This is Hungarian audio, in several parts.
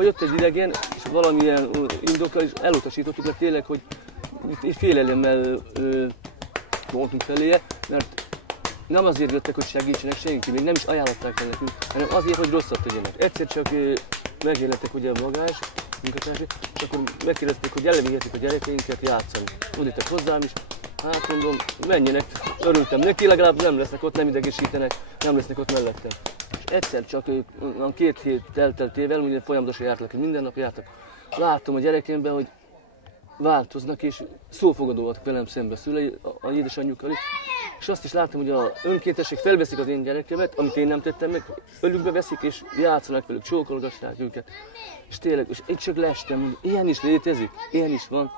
vagy jött egy idegen, és valamilyen indokkal is elutasítottuk, mert tényleg, hogy félelemmel mondtunk feléje, mert nem azért jöttek, hogy segítsenek senki, még nem is ajánlották fel nekünk, hanem azért, hogy rosszat tegyenek. Egyszer csak megjelentek ugye a magás, munkatársak, és akkor megkérdezték, hogy elvihetik a gyerekeinket játszani. Odítek hozzám is, hát mondom, menjenek, örültem neki, legalább nem lesznek ott, nem idegesítenek, nem lesznek ott mellettem. És egyszer csak 2 hét telteltével, ugye folyamatosan jártak, minden nap jártak. Láttam a gyerekeimben, hogy változnak, és szófogadó voltak velem szembe szülei, a édesanyjukkal is. És azt is láttam, hogy az önkéntesek felveszik az én gyerekemet, amit én nem tettem meg, ölükbe veszik és játszanak velük, csókolgassák őket. És tényleg, és én csak leestem, hogy ilyen is létezik, ilyen is van.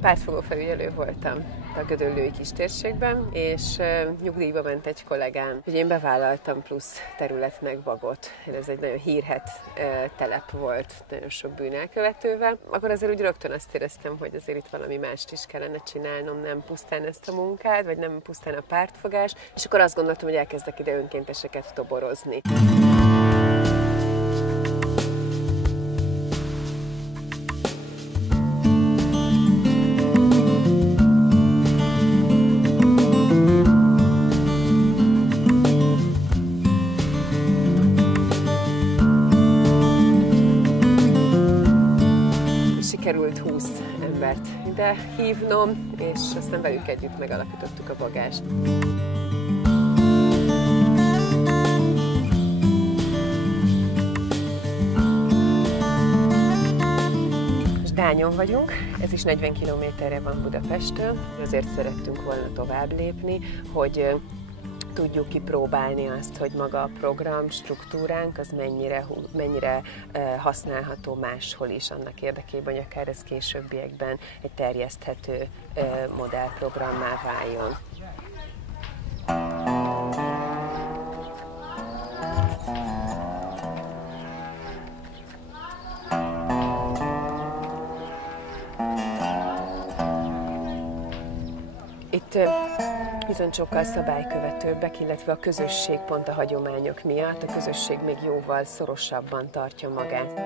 Pártfogó felügyelő voltam a Gödöllői kistérségben, és nyugdíjba ment egy kollégám, hogy én bevállaltam plusz területnek Bagot. Ez egy nagyon hírhedt telep volt, nagyon sok bűnelkövetővel. Akkor azért úgy rögtön azt éreztem, hogy azért itt valami mást is kellene csinálnom, nem pusztán ezt a munkát, vagy nem pusztán a pártfogás. És akkor azt gondoltam, hogy elkezdek ide önkénteseket toborozni. Sikerült 20 embert ide hívnom, és aztán velük együtt megalapítottuk a Bagást. Dányon vagyunk, ez is 40 kilométerre van Budapesttől, azért szerettünk volna tovább lépni, hogy tudjuk kipróbálni azt, hogy maga a program struktúránk az mennyire használható máshol is, annak érdekében, hogy akár ez későbbiekben egy terjeszthető modellprogrammá váljon. Itt viszont sokkal szabálykövetőbbek, illetve a közösség pont a hagyományok miatt, a közösség még jóval szorosabban tartja magát.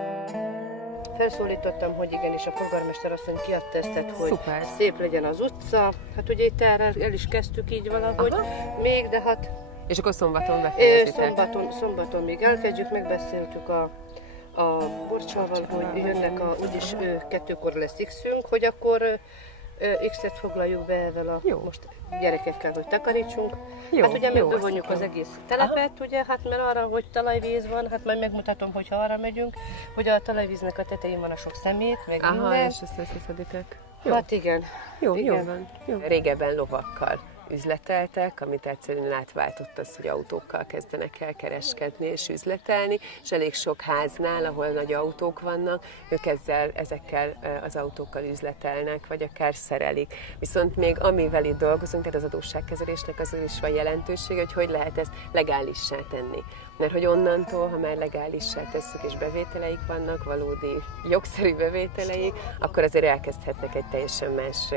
Felszólítottam, hogy igenis a polgármester asszony kiadta ezt, hogy Szuper. Szép legyen az utca. Hát ugye itt el is kezdtük így valahogy, még, de hát... És akkor szombaton befejezitek? Szombaton még elkezdjük, megbeszéltük a Borcsával, hogy jönnek, úgyis 2-kor lesz X-ünk, hogy akkor X-et foglaljuk be ezzel most gyerekekkel, hogy takarítsunk. Jó, hát ugye jó, megbevonjuk az egész telepet, ugye, hát mert arra, hogy talajvíz van, hát majd megmutatom, hogyha arra megyünk, hogy a talajvíznek a tetején van a sok szemét, meg minden. És ezt összeszeditek. Hát igen. Jó van. Jó. Régebben lovakkal üzleteltek, amit egyszerűen átváltott az, hogy autókkal kezdenek el kereskedni és üzletelni, és elég sok háznál, ahol nagy autók vannak, ők ezekkel az autókkal üzletelnek, vagy akár szerelik. Viszont még amivel itt dolgozunk, tehát az adósságkezelésnek az is van jelentősége, hogy lehet ezt legálissá tenni. Mert hogy onnantól, ha már legálissá tesszük és bevételeik vannak, valódi jogszerű bevételeik, akkor azért elkezdhetnek egy teljesen más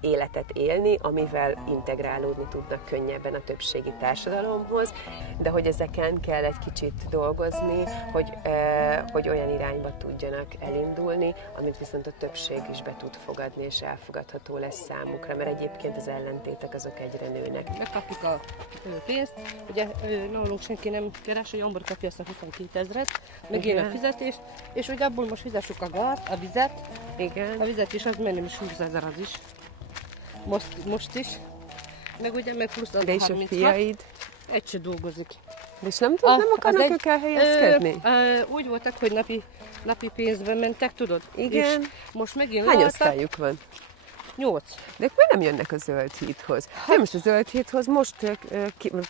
életet élni, amivel integrálódni tudnak könnyebben a többségi társadalomhoz, de hogy ezeken kell egy kicsit dolgozni, hogy olyan irányba tudjanak elindulni, amit viszont a többség is be tud fogadni, és elfogadható lesz számukra, mert egyébként az ellentétek azok egyre nőnek. Megkapjuk a pénzt, ugye nálunk senki nem keres, hogy Ambor kapja azt a 22 000-et, meg én a fizetést, és hogy abból most fizessük a gázt, a vizet. Igen. A vizet is, az mennem is 20 000 az is. Most is. Meg ugye, meg plusz az de és a fiaid? Egy se dolgozik. És nem akarnak ők elhelyezkedni? Úgy voltak, hogy napi pénzben mentek, tudod? Igen. És most megint hány osztályuk van? 8. De ők miért nem jönnek a Zöld Hídhoz? Hát most a Zöld Hídhoz most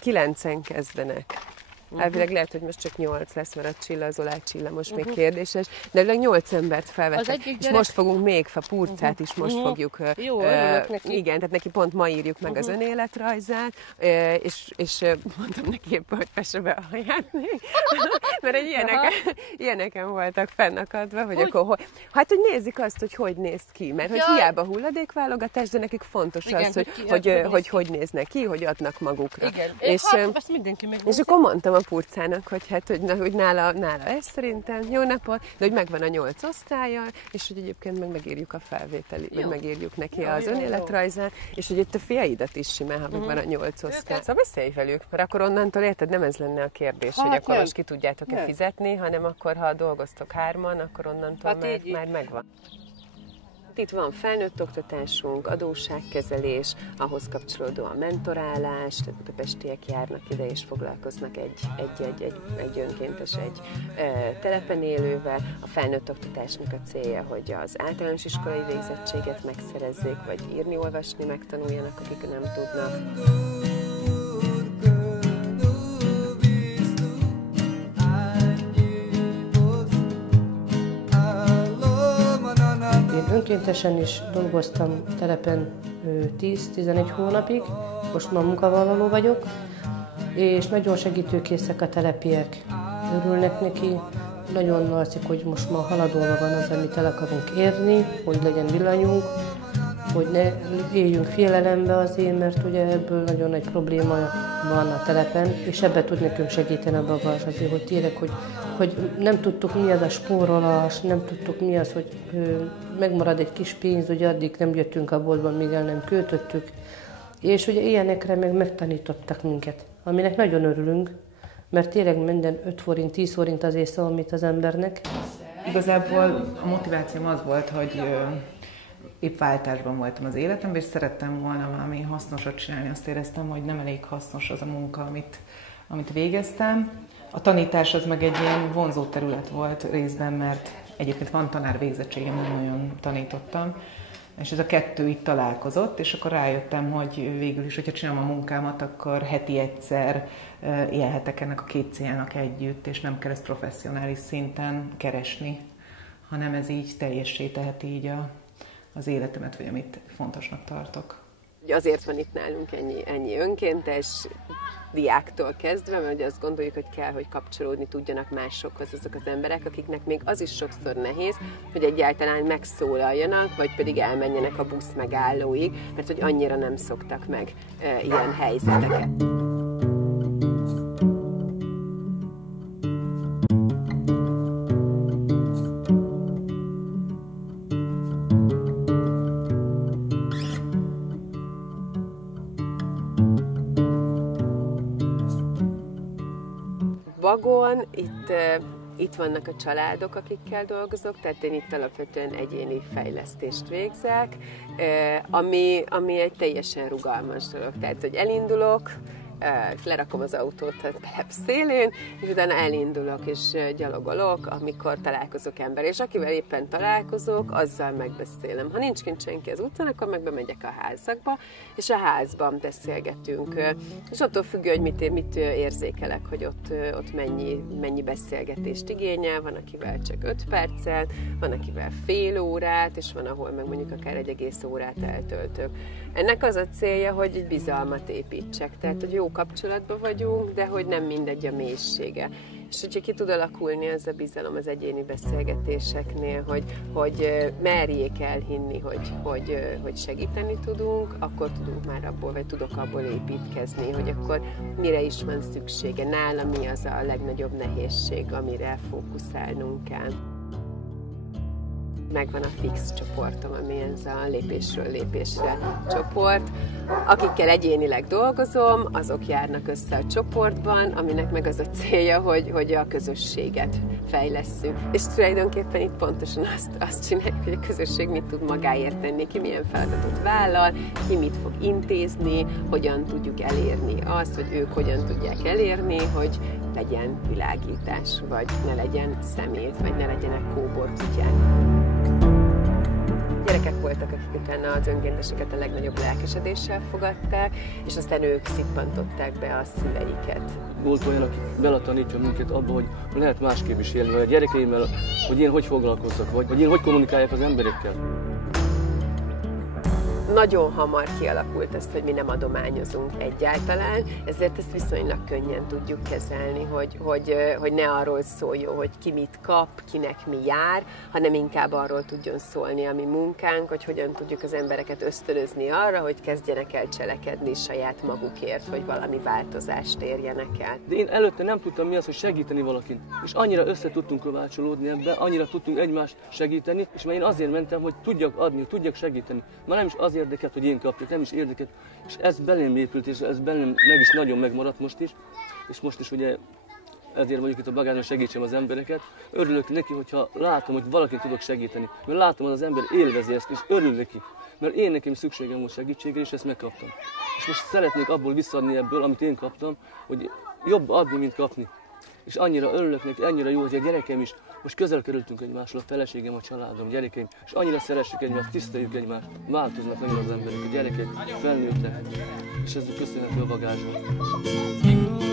9-en kezdenek. Elvileg lehet, hogy most csak 8 lesz, mert a Csilla, az Olá Csilla most még kérdéses, de elvileg 8 embert felvettek, és most fogunk még Purcát is most fogjuk. Jó, igen, tehát neki pont ma írjuk meg az önéletrajzát, és mondtam neki éppen, hogy fesse be a haját, mert ilyeneken voltak fennakadva, hogy akkor hát, hogy nézik azt, hogy néz ki, mert hogy hiába hulladékválogatás, de nekik fontos az, hogy néznek ki, hogy adnak magukra. Igen. És mindenki és akkor mondtam a Purcának, hogy nála ez szerintem jó napot, de hogy megvan a 8 osztálya, és hogy egyébként megírjuk a felvételi, vagy megírjuk neki az önéletrajzát, és hogy itt a fiaidat is simán, ha megvan a 8 osztály. Szóval beszélj velük, mert akkor onnantól érted, nem ez lenne a kérdés, hogy akkor most ki tudjátok-e fizetni, hanem akkor, ha dolgoztok 3-an, akkor onnantól már megvan. Itt van felnőtt oktatásunk, adósságkezelés, ahhoz kapcsolódóan mentorálás, tehát budapestiek járnak ide és foglalkoznak egy önkéntes, egy telepen élővel. A felnőtt oktatásnak a célja, hogy az általános iskolai végzettséget megszerezzék, vagy írni, olvasni megtanuljanak, akik nem tudnak. Én önkéntesen is dolgoztam telepen 10-11 hónapig, most már munkavállaló vagyok, és nagyon segítőkészek a telepiek. Örülnek neki, nagyon látszik, hogy most már haladóban van az, amit el akarunk érni, hogy legyen villanyunk, hogy ne éljünk félelembe azért, mert ugye ebből nagyon nagy probléma van a telepen, és ebben tud nekünk segíteni a Babas azért, hogy tényleg, hogy nem tudtuk mi az a spórolás, nem tudtuk mi az, hogy megmarad egy kis pénz, ugye addig nem jöttünk a boltban, míg el nem költöttük, és ugye ilyenekre megtanítottak minket, aminek nagyon örülünk, mert tényleg minden 5 forint, 10 forint azért számít az embernek. Igazából a motivációm az volt, hogy épp váltásban voltam az életemben, és szerettem volna valami hasznosat csinálni. Azt éreztem, hogy nem elég hasznos az a munka, amit végeztem. A tanítás az meg egy ilyen vonzó terület volt részben, mert egyébként van tanárvégzettségem, nem olyan tanítottam, és ez a kettő itt találkozott, és akkor rájöttem, hogy végül is, hogyha csinálom a munkámat, akkor heti egyszer élhetek ennek a 2 célnak együtt, és nem kell ezt professzionális szinten keresni, hanem ez így teljessé teheti így az életemet, vagy amit fontosnak tartok. Azért van itt nálunk ennyi önkéntes, diáktól kezdve, mert azt gondoljuk, hogy kell, hogy kapcsolódni tudjanak másokhoz azok az emberek, akiknek még az is sokszor nehéz, hogy egyáltalán megszólaljanak, vagy pedig elmenjenek a busz megállóig, mert hogy annyira nem szoktak meg ilyen helyzeteket. Vagon, itt vannak a családok, akikkel dolgozok, tehát én itt alapvetően egyéni fejlesztést végzek, ami egy teljesen rugalmas dolog. Tehát, hogy elindulok, lerakom az autót a telep szélén, és utána elindulok és gyalogolok, amikor találkozok emberrel. És akivel éppen találkozok, azzal megbeszélem. Ha nincs kint senki az utcán, akkor meg bemegyek a házakba, és a házban beszélgetünk. És attól függő, hogy mit érzékelek, hogy ott mennyi beszélgetést igényel. Van, akivel csak 5 percet, van, akivel fél órát, és van, ahol meg mondjuk akár egy egész órát eltöltök. Ennek az a célja, hogy egy bizalmat építsek. Tehát, hogy jó kapcsolatban vagyunk, de hogy nem mindegy a mélysége. És hogyha ki tud alakulni ez a bizalom az egyéni beszélgetéseknél, hogy merjék elhinni, hogy segíteni tudunk, akkor tudunk már abból, vagy tudok abból építkezni, hogy akkor mire is van szüksége. Nálam mi az a legnagyobb nehézség, amire fókuszálnunk kell. megvan a fix csoportom, ami ez a lépésről lépésre csoport. Akikkel egyénileg dolgozom, azok járnak össze a csoportban, aminek meg az a célja, hogy a közösséget fejlesszük. És tulajdonképpen itt pontosan azt csináljuk, hogy a közösség mit tud magáért tenni, ki milyen feladatot vállal, ki mit fog intézni, hogyan tudjuk elérni azt, hogy ők hogyan tudják elérni, hogy legyen világítás, vagy ne legyen szemét, vagy ne legyenek kóborkutyák. Gyerekek voltak, akik utána az önkénteseket a legnagyobb lelkesedéssel fogadták, és aztán ők szippantották be a szüleiket. Volt olyan, aki beletanítja minket abba, hogy lehet másképp is élni, vagy a gyerekeimmel, hogy én hogy foglalkozzak, vagy én hogy kommunikáljak az emberekkel. Nagyon hamar kialakult ezt, hogy mi nem adományozunk egyáltalán, ezért ezt viszonylag könnyen tudjuk kezelni, hogy ne arról szóljon, hogy ki mit kap, kinek mi jár, hanem inkább arról tudjon szólni a mi munkánk, hogy hogyan tudjuk az embereket ösztönözni arra, hogy kezdjenek el cselekedni saját magukért, hogy valami változást érjenek el. De én előtte nem tudtam mi az, hogy segíteni valakin. És annyira össze tudtunk kovácsolódni ebbe, annyira tudtunk egymást segíteni, és mert én azért mentem, hogy tudjak adni, hogy tudjak segíteni. Már nem is az érdekelt, hogy én kapjak, nem is érdekelt. És ez belém épült, és ez belém meg is nagyon megmaradt most is. És most is ugye ezért vagyok itt a Bagányon, segítsem az embereket. Örülök neki, hogyha látom, hogy valakin tudok segíteni. Mert látom, hogy az ember élvezi ezt, és örül neki. Mert én nekem szükségem volt segítségre, és ezt megkaptam. És most szeretnék abból visszaadni ebből, amit én kaptam, hogy jobb adni, mint kapni. És annyira örülök neki, annyira jó, hogy a gyerekem is, most közel kerültünk egymásról, a feleségem, a családom, gyerekeim, és annyira szeressük egymást, tiszteljük egymást, változnak nagyon az emberek, a gyerekek, felnőttek, és ez köszönhető a Bagázsnak.